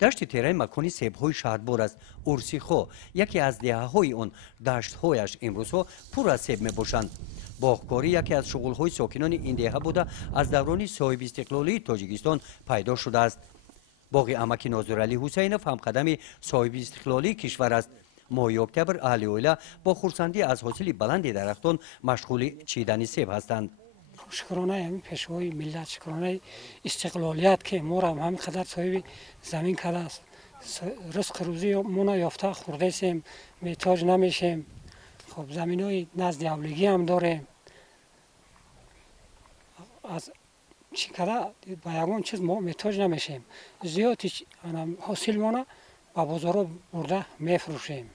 دشت تیره مکانی سیب‌های شادبار است. اورسیخو یکی از دهه‌های آن دشت‌هایش امروزها پر از سیب می‌باشند. باغکاری یکی از شغل‌های ساکنان این دهه بوده از دوران صاحب استقلالی تاجیکستان پیدا شده است. باغ امک ناظرعلی حسینов همقدم صاحب استقلالی کشور است. ماه اکتبر اهل اویلا با خرسندی از حاصل بلند درختان مشغول چیدن سیب هستند. شکرانه همین پیشوای ملت، شکرانه استقلالیت که ما را همین قدر صاحب زمین کرده است. رزق روزی ما یافته خورده سیم، محتاج نمیشیم. خب زمینای نزد اولگی هم داریم. از چی کده با یگان چیز ما محتاج نمیشیم. زیادی حاصل ما با بازار برده میفروشیم.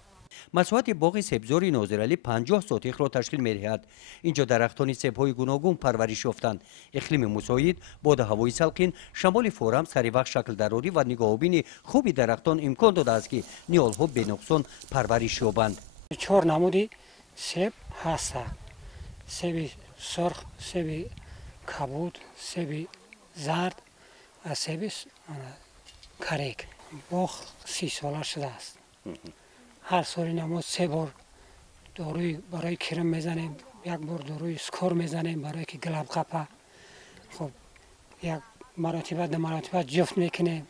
مساحت باغ سبزوری ناظرعلی 50 سوتیخ را تشکیل می‌دهد. اینجا درختان سیب‌های گوناگون پرورش یافتند. اقلیم مساعد، باد هوای سلقین، شمال فورم، سریع شکل دراری و نگاهبین خوبی درختان امکان داده است که نیال‌ها به‌نقصان پرورش یابند. 4 نمودی سیب هست. سیب سرخ، سیب کبود، سیب زرد و سیب کریک. باغ 30 ساله شده است. هر سال نمود 3 بار داروی برای کرم میزنیم، 1 بار داروی سکور میزنیم برای که گلاب قپه. خب یک مرتبه 2 مرتبه جفت میکنیم،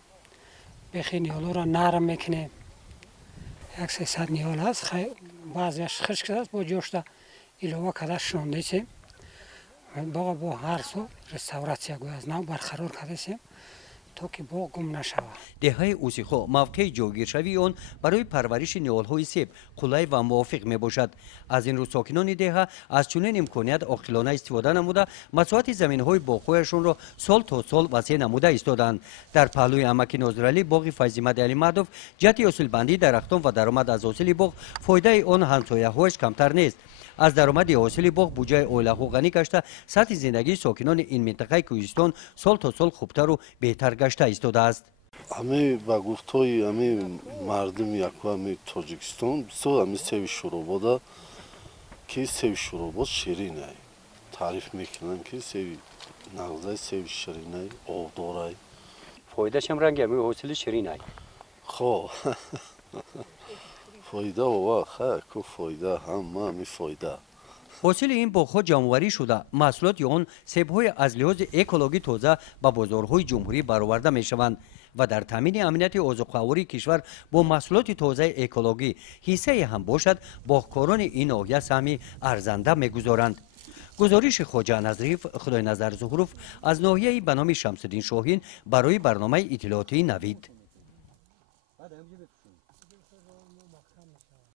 بخی نیالو را نرم میکنیم. 300 نیال هست، بعضیش خشک است با جوشته ایلوه کده شونده سیم. باغ با هر سال رستوراسیا گوی از نو برقرار کرده سیم تا که باغ گم نشود. دهه اوسیخو موقع جوگیرشوی آن برای پرورش نیال‌های سیب قلای و موافق میباشد. از این رو ساکنان دهه از چنین امکانیت عاقلانه استفاده نموده مساحت زمین‌های باغ‌هایشان را سال تا سال وسیع نموده ایستادند. در پهلوی امک ناظرعلی باغ فیض‌احمد علی مهدوف جهت حاصلبندی درختان و درآمد از حاصل باغ فایده آن همسایه‌هایش کمتر نیست. از درآمد حاصل باغ بودجه اویلاها غنی گشته سطح زندگی ساکنان این منطقه کوهستان سال تا سال خوبتر و بهتر گشته ایستاده است. همه با گفتهای همه مردم یک و تاجیکستان بسیار همه سیب شورباده که سیب شورباد شیرینه تعریف میکنن که سیب نغزه سیب شیرینه آب داره. فایدهش هم رنگ همه حاصل شیرینه. خب فایده و خب فایده همه فایده. حاصل این باغ‌ها جمع‌آوری شده محصولات آن سیب‌های از لحاظ اکولوژی تازه به بازارهای جمهوری برآورده می‌شوند و در تامین امنیت غذاخوری کشور با محصولات تازه اکولوژی حصه هم باشد باغکاران این ناحیه سهمی ارزنده می‌گذارند. گزارش خواجه نظریف خدای نظر ظهروف از ناحیه به نام شمس‌الدین شاهین برای برنامه اطلاعاتی نوید.